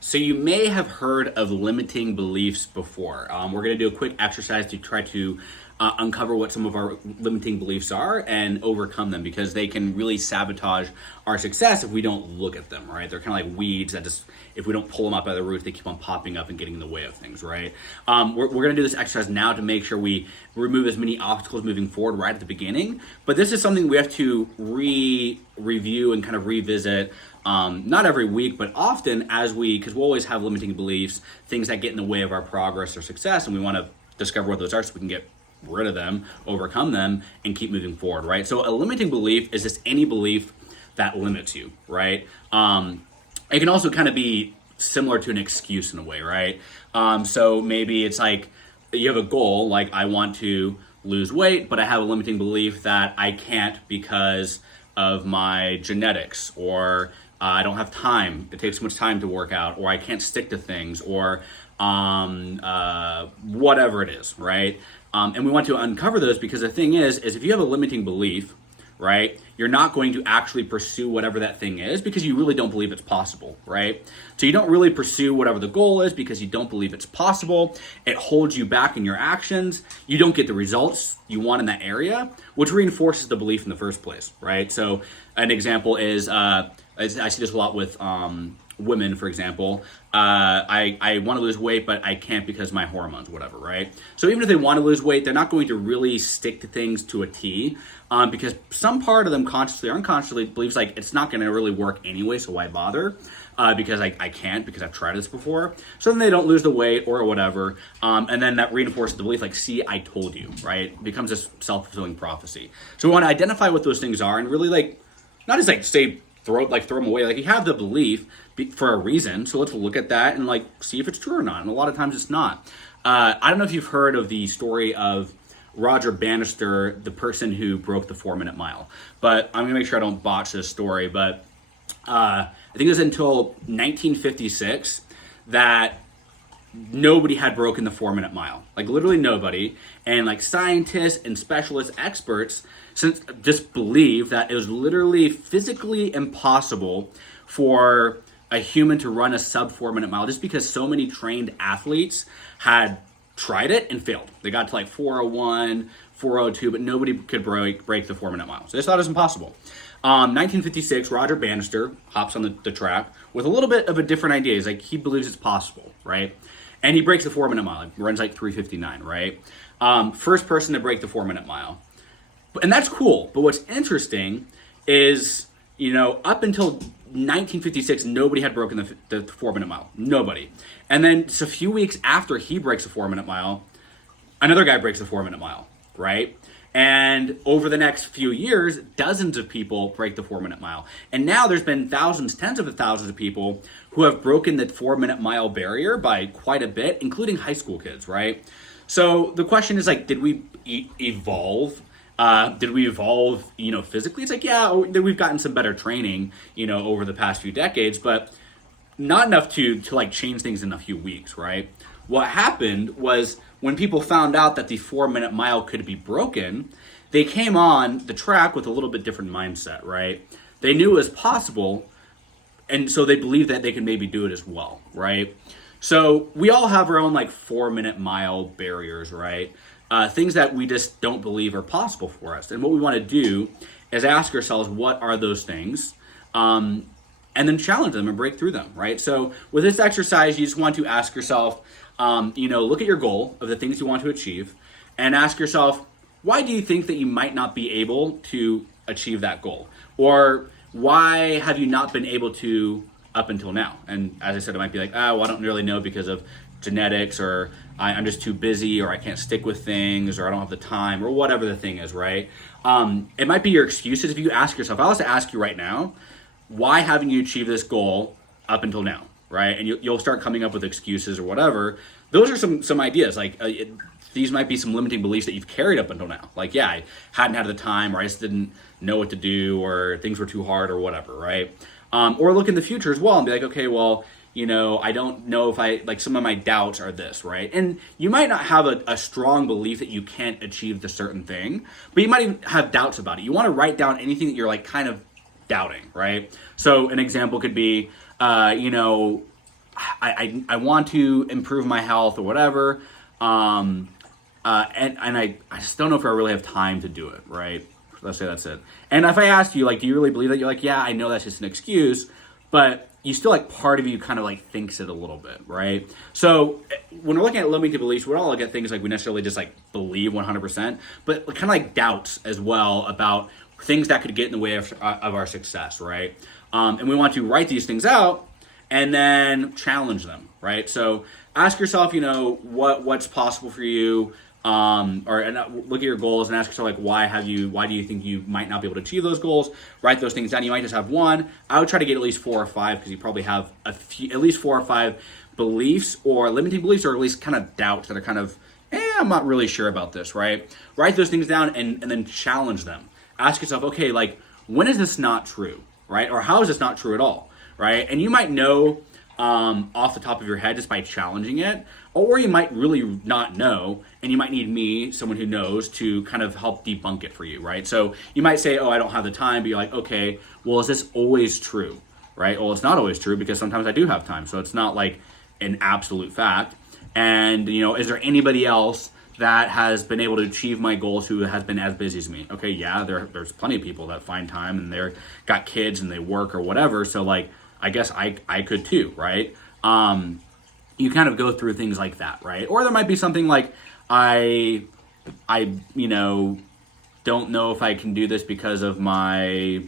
So you may have heard of limiting beliefs before. We're going to do a quick exercise to try to uncover what some of our limiting beliefs are and overcome them because they can really sabotage our success if we don't look at them, right? They're kind of like weeds that just, if we don't pull them up by the roots, they keep on popping up and getting in the way of things, right? We're going to do this exercise now to make sure we remove as many obstacles moving forward right at the beginning. But this is something we have to review and kind of revisit not every week, but often because we'll always have limiting beliefs, things that get in the way of our progress or success, and we want to discover what those are so we can get rid of them, overcome them, and keep moving forward, right? So a limiting belief is just any belief that limits you, right? It can also kind of be similar to an excuse in a way, right? So maybe it's like you have a goal, like I want to lose weight, but I have a limiting belief that I can't because of my genetics, or I don't have time. It takes too much time to work out, or I can't stick to things, or whatever it is, right? And we want to uncover those because the thing is if you have a limiting belief, right, you're not going to actually pursue whatever that thing is because you really don't believe it's possible, right? So you don't really pursue whatever the goal is because you don't believe it's possible. It holds you back in your actions. You don't get the results you want in that area, which reinforces the belief in the first place, right? So an example is, I see this a lot with women, for example. I want to lose weight, but I can't because of my hormones, whatever, right? So even if they want to lose weight, they're not going to really stick to things to a T because some part of them consciously or unconsciously believes like it's not going to really work anyway, so why bother? Because I can't, because I've tried this before. So then they don't lose the weight or whatever. And then that reinforces the belief like, see, I told you, right? It becomes this self-fulfilling prophecy. So we want to identify what those things are and really like, not just like say, throw them away. Like you have the belief for a reason. So let's look at that and like see if it's true or not. And a lot of times it's not. I don't know if you've heard of the story of Roger Bannister, the person who broke the 4-minute mile, but I'm gonna make sure I don't botch this story. But I think it was until 1956 that nobody had broken the 4-minute mile, like literally nobody. And like scientists and specialists, experts, since just believe that it was literally physically impossible for a human to run a sub 4-minute mile just because so many trained athletes had tried it and failed. They got to like 401, 402, but nobody could break the 4-minute mile. So they thought it was impossible. 1956, Roger Bannister hops on the track with a little bit of a different idea. He's like, he believes it's possible, right? And he breaks the 4-minute mile. He runs like 3:59, right? First person to break the 4-minute mile. And that's cool. But what's interesting is, up until 1956, nobody had broken the 4-minute mile. Nobody. And then just a few weeks after he breaks the 4-minute mile, another guy breaks the 4-minute mile, right? And over the next few years, dozens of people break the 4-minute mile. And now there's been thousands, tens of thousands of people who have broken the 4-minute mile barrier by quite a bit, including high school kids, right? So the question is like, did we evolve? Did we evolve, physically? It's like, yeah, we've gotten some better training, over the past few decades, but not enough to like change things in a few weeks, right? What happened was when people found out that the 4-minute mile could be broken, they came on the track with a little bit different mindset, right? They knew it was possible, and so they believed that they could maybe do it as well, right? So we all have our own like 4-minute mile barriers, right? Things that we just don't believe are possible for us. And what we want to do is ask ourselves, what are those things? And then challenge them and break through them, right? So with this exercise, you just want to ask yourself, look at your goal of the things you want to achieve and ask yourself, why do you think that you might not be able to achieve that goal? Or why have you not been able to up until now? And as I said, it might be like, well, I don't really know because of genetics, or I'm just too busy, or I can't stick with things, or I don't have the time, or whatever the thing is, right? It might be your excuses. If you ask yourself, I'll just ask you right now, why haven't you achieved this goal up until now, right? And you'll start coming up with excuses or whatever. Those are some ideas. Like these might be some limiting beliefs that you've carried up until now. Like, yeah, I hadn't had the time, or I just didn't know what to do, or things were too hard, or whatever, right? Or look in the future as well and be like, okay, well, I don't know if like some of my doubts are this, right? And you might not have a strong belief that you can't achieve the certain thing, but you might even have doubts about it. You want to write down anything that you're like kind of doubting, right? So an example could be, I want to improve my health or whatever. And I just don't know if I really have time to do it, right? Let's say that's it. And if I asked you, like, do you really believe that? You're like, yeah, I know that's just an excuse, but you still, like, part of you kind of, like, thinks it a little bit, right? So when we're looking at limiting beliefs, we don't look at things like we necessarily just, like, believe 100%, but kind of, like, doubts as well about things that could get in the way of our success, right? And we want to write these things out and then challenge them, right? So ask yourself, what's possible for you, or look at your goals and ask yourself, like, why do you think you might not be able to achieve those goals? Write those things down. You might just have one. I would try to get at least 4 or 5, because you probably have at least 4 or 5 beliefs or limiting beliefs, or at least kind of doubts that are kind of, I'm not really sure about this, right? Write those things down and then challenge them. Ask yourself, okay, like, when is this not true, right? Or how is this not true at all, right? And you might know off the top of your head just by challenging it, or you might really not know, and you might need me, someone who knows, to kind of help debunk it for you, right? So you might say, I don't have the time, but you're like, okay, well, is this always true, right? Well, it's not always true, because sometimes I do have time, so it's not like an absolute fact. And, is there anybody else that has been able to achieve my goals who has been as busy as me? Okay, yeah, there's plenty of people that find time, and they're got kids and they work or whatever, so, like, I guess I could too, right? You kind of go through things like that, right? Or there might be something like, I don't know if I can do this because of my,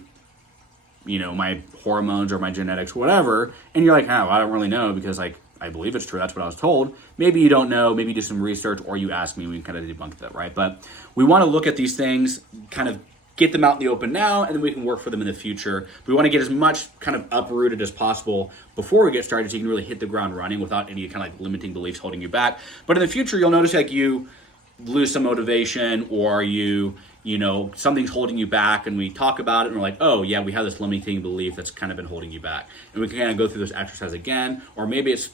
my hormones or my genetics, whatever. And you're like, I don't really know, because, like, I believe it's true. That's what I was told. Maybe you don't know. Maybe you do some research, or you ask me. We can kind of debunk that, right? But we want to look at these things, kind of get them out in the open now, and then we can work for them in the future. We want to get as much kind of uprooted as possible before we get started, so you can really hit the ground running without any kind of like limiting beliefs holding you back. But in the future, you'll notice like you lose some motivation, or something's holding you back, and we talk about it, and we're like, oh yeah, we have this limiting belief that's kind of been holding you back. And we can kind of go through this exercise again, or maybe it's,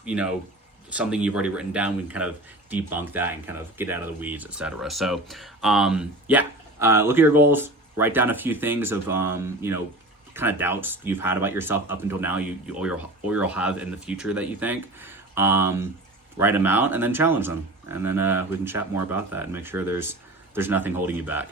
something you've already written down. We can kind of debunk that and kind of get out of the weeds, etc. So, look at your goals. Write down a few things of, kind of doubts you've had about yourself up until now, or you'll have in the future that you think. Write them out and then challenge them. And then we can chat more about that and make sure there's nothing holding you back.